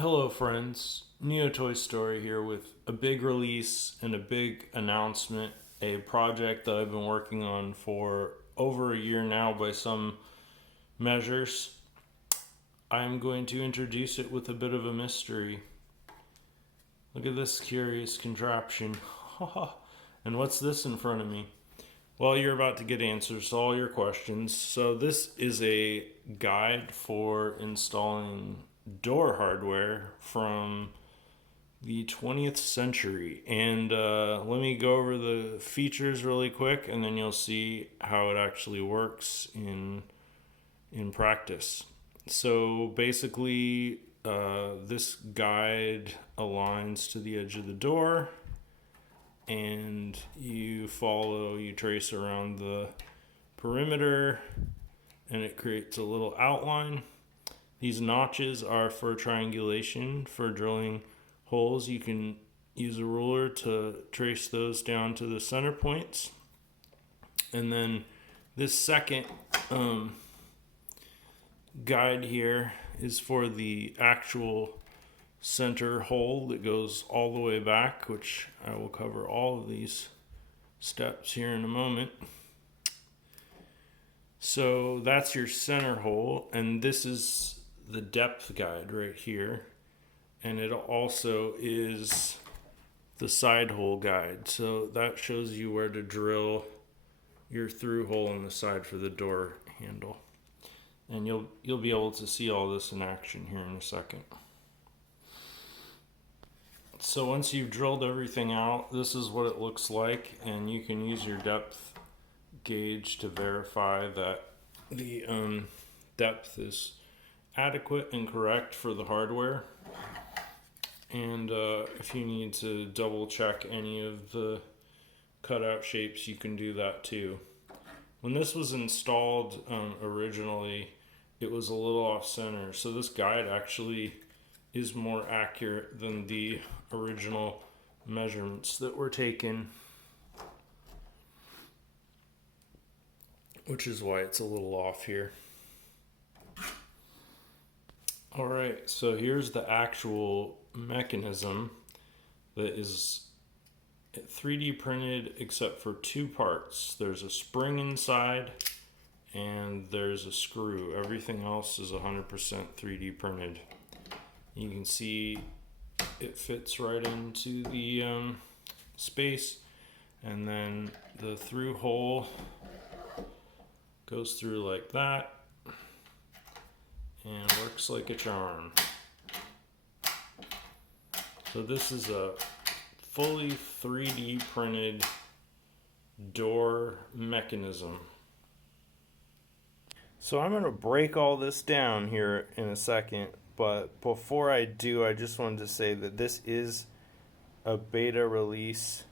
Hello, friends. Neotoy Story here with a big release and a big announcement. A project that I've been working on for over a year now by some measures. I'm going to introduce it with a bit of a mystery. Look at this curious contraption. And what's this in front of me? Well, you're about to get answers to all your questions. So, this is a guide for installing door hardware from the 20th century. And let me go over the features really quick, and then you'll see how it actually works in practice. So, basically, this guide aligns to the edge of the door, and you trace around the perimeter, and it creates a little outline. These notches are for triangulation, for drilling holes. You can use a ruler to trace those down to the center points. And then this second guide here is for the actual center hole that goes all the way back, which I will cover all of these steps here in a moment. So that's your center hole, and this is the depth guide right here, and it also is the side hole guide. So that shows you where to drill your through hole in the side for the door handle. And you'll be able to see all this in action here in a second. So once you've drilled everything out, this is what it looks like, and you can use your depth gauge to verify that the depth is adequate and correct for the hardware. And if you need to double check any of the cutout shapes, you can do that too. When this was installed originally, it was a little off center, so this guide actually is more accurate than the original measurements that were taken, which is why it's a little off here. Alright, so here's the actual mechanism that is 3D printed except for two parts. There's a spring inside and there's a screw. Everything else is 100% 3D printed. You can see it fits right into the space, and then the through hole goes through like that and works like a charm. So this is a fully 3D printed door mechanism. So I'm going to break all this down here in a second, but before I do, I just wanted to say that this is a beta release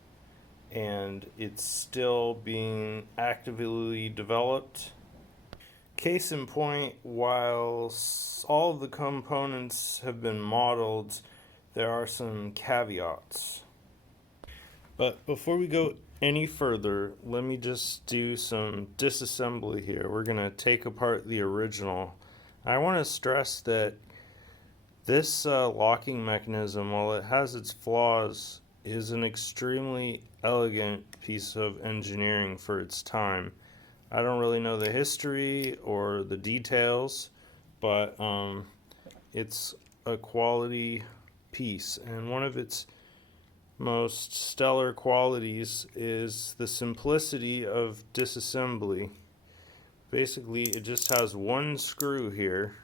and it's still being actively developed. Case in point, while all of the components have been modeled, there are some caveats. But before we go any further, let me just do some disassembly here. We're going to take apart the original. I want to stress that this locking mechanism, while it has its flaws, is an extremely elegant piece of engineering for its time. I don't really know the history or the details, but it's a quality piece, and one of its most stellar qualities is the simplicity of disassembly. Basically, it just has one screw here,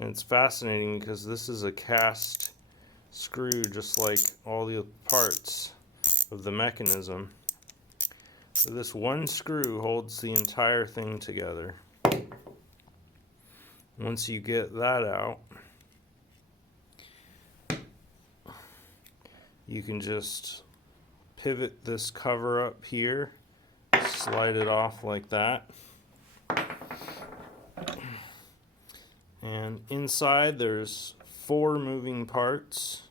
and it's fascinating because this is a cast screw just like all the parts of the mechanism. So this one screw holds the entire thing together. Once you get that out, you can just pivot this cover up here, slide it off like that. And inside there's 4 moving parts,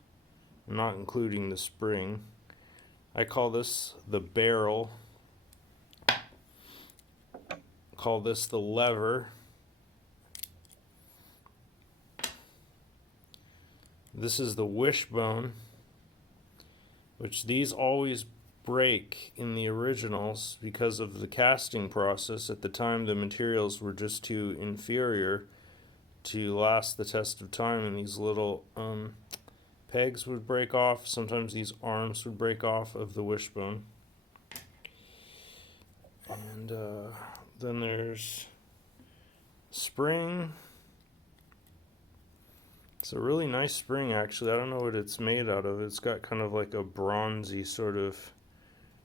not including the spring. I call this the barrel. Call this the lever. This is the wishbone, which these always break in the originals because of the casting process. At the time, the materials were just too inferior to last the test of time, and these little pegs would break off. Sometimes these arms would break off of the wishbone. And then there's spring. It's a really nice spring, actually. I don't know what it's made out of. It's got kind of like a bronzy sort of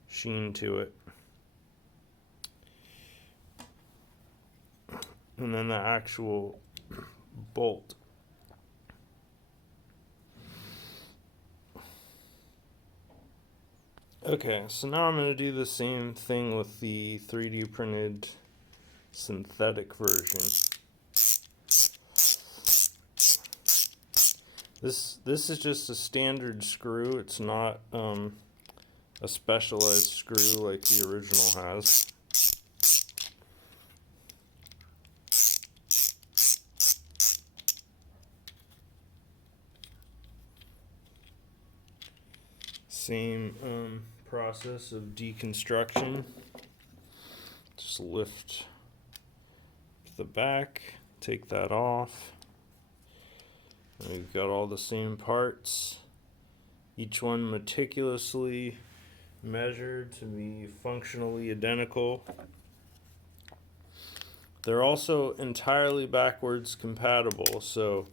sheen to it. And then the actual bolt. Okay, so now I'm going to do the same thing with the 3D printed synthetic version. This is just a standard screw. It's not a specialized screw like the original has. Same process of deconstruction. Just lift the back, take that off. And we've got all the same parts, each one meticulously measured to be functionally identical. They're also entirely backwards compatible, so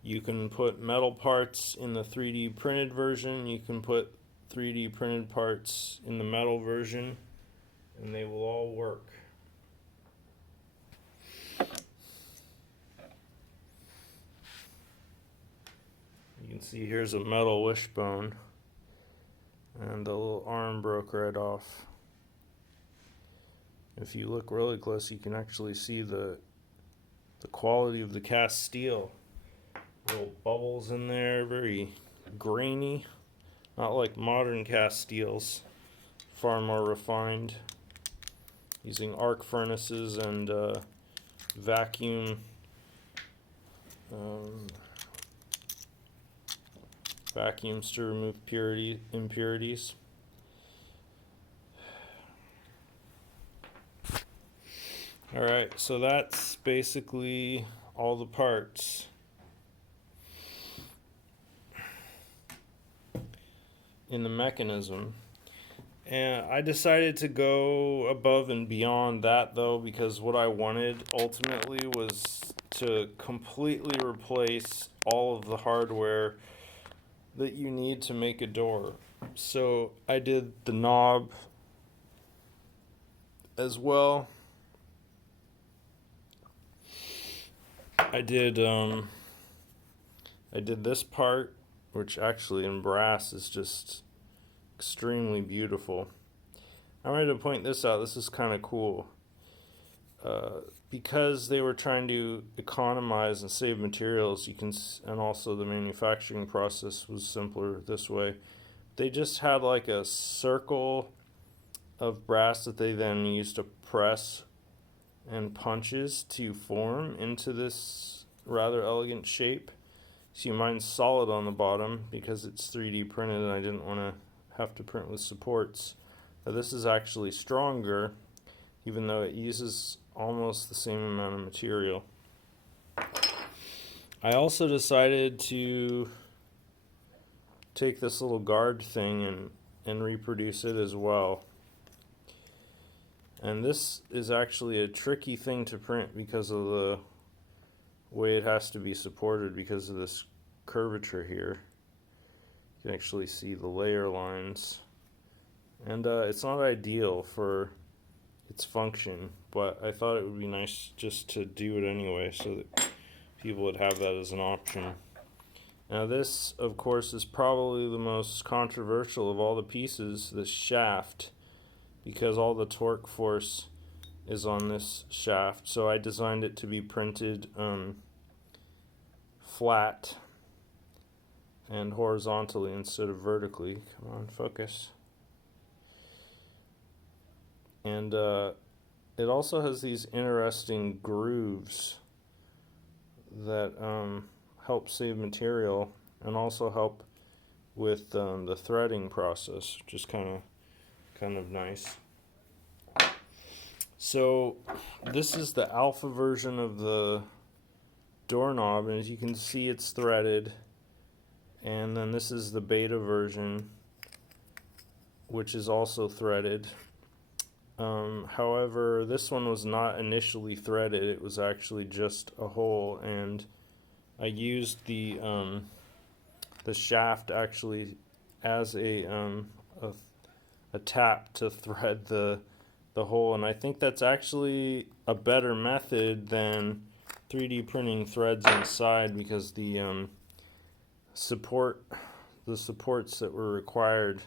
you can put metal parts in the 3D printed version, you can put 3D printed parts in the metal version, and they will all work. You can see here's a metal wishbone, and the little arm broke right off. If you look really close, you can actually see the quality of the cast steel. Little bubbles in there, very grainy, not like modern cast steels, far more refined, using arc furnaces and vacuums to remove impurities. Alright, so that's basically all the parts. In the mechanism. And I decided to go above and beyond that, though, because what I wanted ultimately was to completely replace all of the hardware that you need to make a door. So I did the knob as well. I did this part, which actually in brass is just extremely beautiful. I'm ready to point this out. This is kind of cool. Because they were trying to economize and save materials, and also the manufacturing process was simpler this way. They just had like a circle of brass that they then used to press and punches to form into this rather elegant shape. See, mine's solid on the bottom because it's 3D printed and I didn't want to have to print with supports. Now this is actually stronger, even though it uses almost the same amount of material. I also decided to take this little guard thing and reproduce it as well. And this is actually a tricky thing to print because of the way it has to be supported because of this curvature here. You can actually see the layer lines. And it's not ideal for its function, but I thought it would be nice just to do it anyway so that people would have that as an option. Now this, of course, is probably the most controversial of all the pieces, this shaft, because all the torque force is on this shaft. So I designed it to be printed flat and horizontally instead of vertically. Come on, focus. And it also has these interesting grooves that help save material. and also help with the threading process, which is kind of nice. So this is the alpha version of the doorknob, and as you can see, it's threaded. And then this is the beta version, which is also threaded. However, this one was not initially threaded. It was actually just a hole, and I used the shaft actually as a tap to thread the hole, and I think that's actually a better method than 3D printing threads inside, because the supports that were required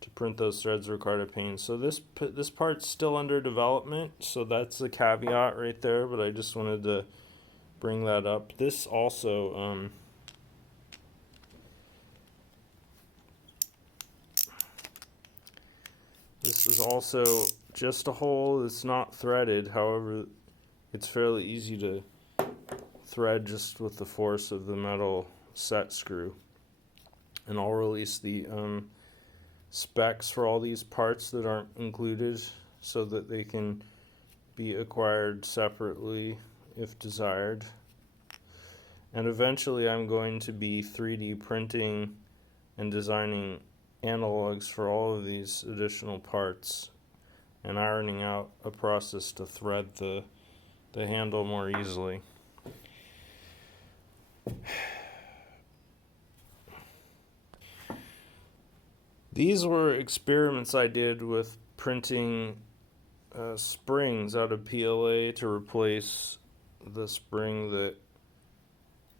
to print those threads required a pain. So this part's still under development, so that's the caveat right there, but I just wanted to bring that up. This also this is also just a hole. It's not threaded, however it's fairly easy to thread just with the force of the metal set screw. And I'll release the specs for all these parts that aren't included so that they can be acquired separately if desired. And eventually I'm going to be 3D printing and designing analogs for all of these additional parts and ironing out a process to thread the handle more easily. These were experiments I did with printing springs out of PLA to replace the spring that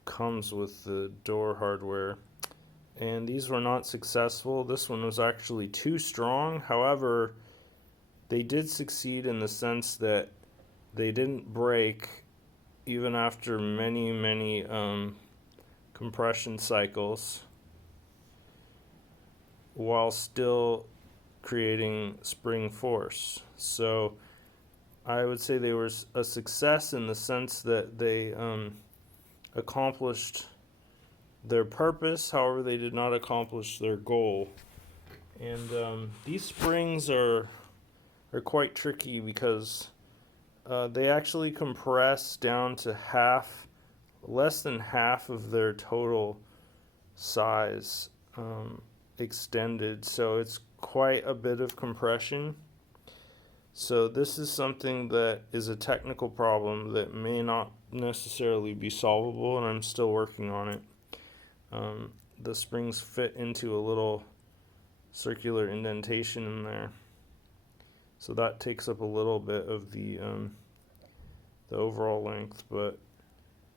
comes with the door hardware, and these were not successful. This one was actually too strong. However, they did succeed in the sense that they didn't break even after many compression cycles, while still creating spring force. So I would say they were a success in the sense that they accomplished their purpose. However, they did not accomplish their goal. And these springs are quite tricky because they actually compress down to less than half of their total size extended, so it's quite a bit of compression. So this is something that is a technical problem that may not necessarily be solvable, and I'm still working on it. The springs fit into a little circular indentation in there, so that takes up a little bit of the overall length. But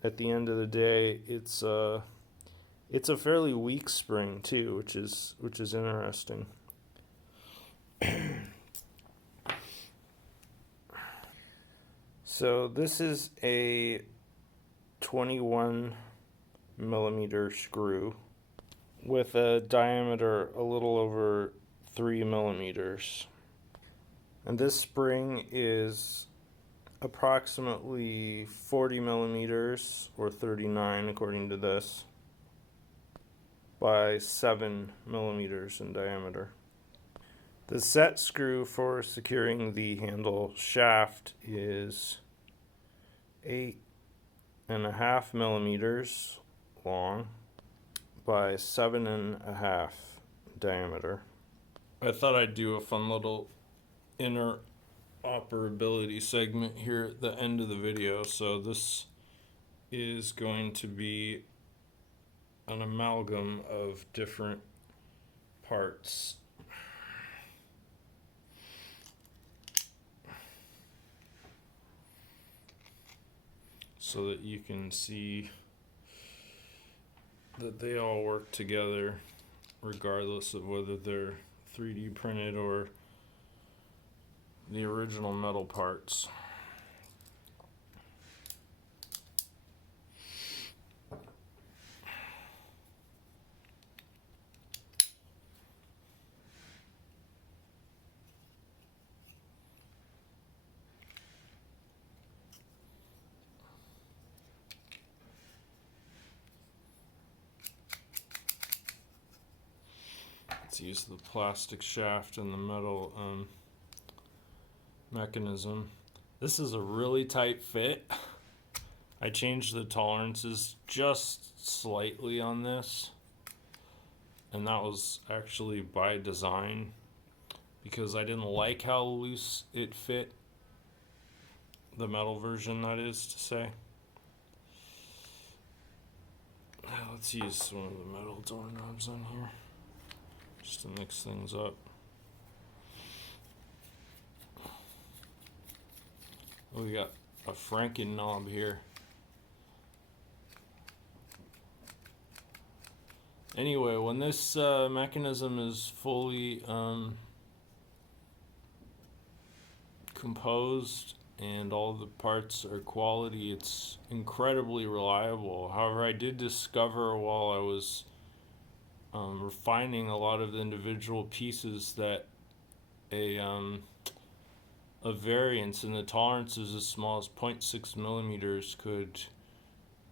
at the end of the day, it's a fairly weak spring too, which is interesting. So this is a 21 millimeter screw with a diameter a little over 3 millimeters. And this spring is approximately 40 millimeters, or 39 according to this, by 7 millimeters in diameter. The set screw for securing the handle shaft is 8.5 millimeters long by 7.5 diameter. I thought I'd do a fun little inner operability segment here at the end of the video. So this is going to be an amalgam of different parts. So that you can see that they all work together regardless of whether they're 3D printed or the original metal parts. Let's use the plastic shaft and the metal mechanism. This is a really tight fit. I changed the tolerances just slightly on this, and that was actually by design because I didn't like how loose it fit, the metal version, that is to say. Let's use one of the metal doorknobs on here just to mix things up. We got a Franken knob here. Anyway, when this mechanism is fully composed and all the parts are quality, it's incredibly reliable. However, I did discover while I was refining a lot of the individual pieces that a variance in the tolerances as small as 0.6 millimeters could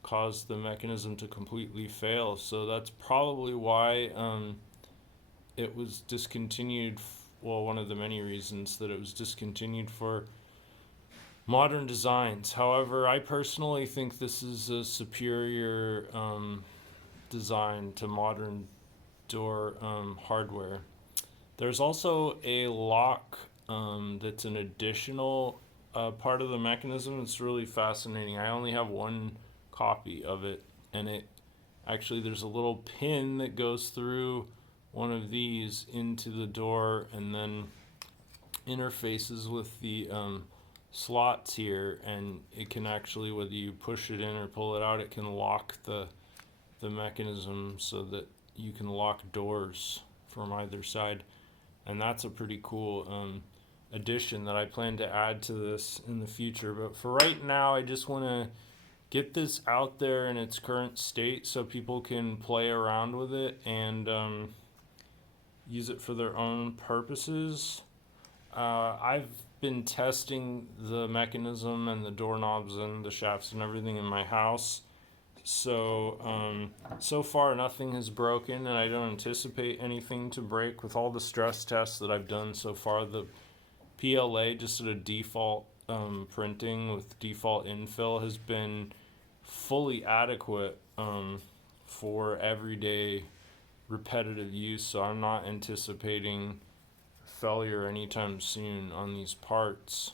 cause the mechanism to completely fail. So that's probably why it was discontinued. Well, one of the many reasons that it was discontinued for modern designs. However, I personally think this is a superior design to modern door hardware. There's also a lock that's an additional part of the mechanism. It's really fascinating. I only have one copy of it, and it actually, there's a little pin that goes through one of these into the door and then interfaces with the slots here, and it can actually, whether you push it in or pull it out, it can lock the mechanism so that you can lock doors from either side. And that's a pretty cool addition that I plan to add to this in the future. But for right now, I just want to get this out there in its current state so people can play around with it and use it for their own purposes. I've been testing the mechanism and the doorknobs and the shafts and everything in my house. So, so far nothing has broken, and I don't anticipate anything to break with all the stress tests that I've done so far. The PLA, just at a default printing with default infill, has been fully adequate for everyday repetitive use, so I'm not anticipating failure anytime soon on these parts.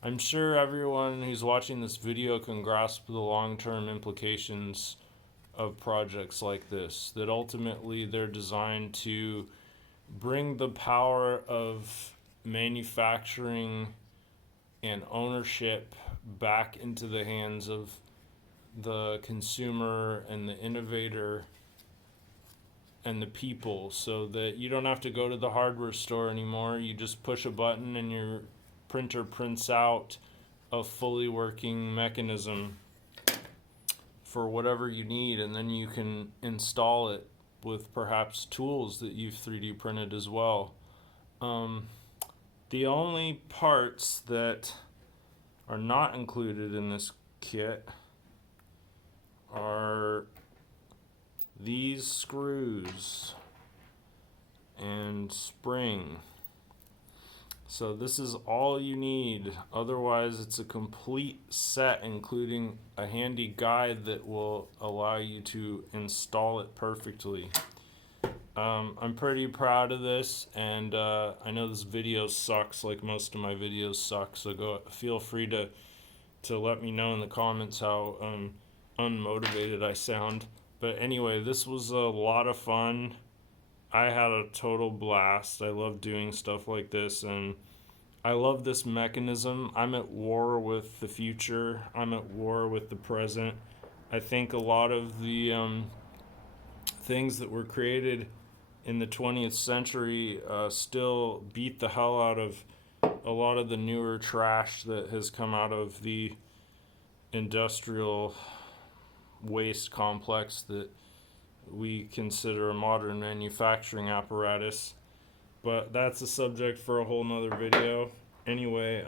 I'm sure everyone who's watching this video can grasp the long-term implications of projects like this, that ultimately they're designed to bring the power of manufacturing and ownership back into the hands of the consumer and the innovator and the people, so that you don't have to go to the hardware store anymore. You just push a button and your printer prints out a fully working mechanism for whatever you need, and then you can install it with perhaps tools that you've 3D printed as well. The only parts that are not included in this kit are these screws and spring. So this is all you need. Otherwise, it's a complete set, including a handy guide that will allow you to install it perfectly. I'm pretty proud of this, and I know this video sucks, like most of my videos suck, so feel free to let me know in the comments how unmotivated I sound. But anyway, this was a lot of fun. I had a total blast. I love doing stuff like this, and I love this mechanism. I'm at war with the future. I'm at war with the present. I think a lot of the things that were created in the 20th century still beat the hell out of a lot of the newer trash that has come out of the industrial waste complex that we consider a modern manufacturing apparatus. But that's a subject for a whole nother video. Anyway,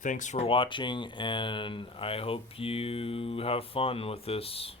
thanks for watching, and I hope you have fun with this.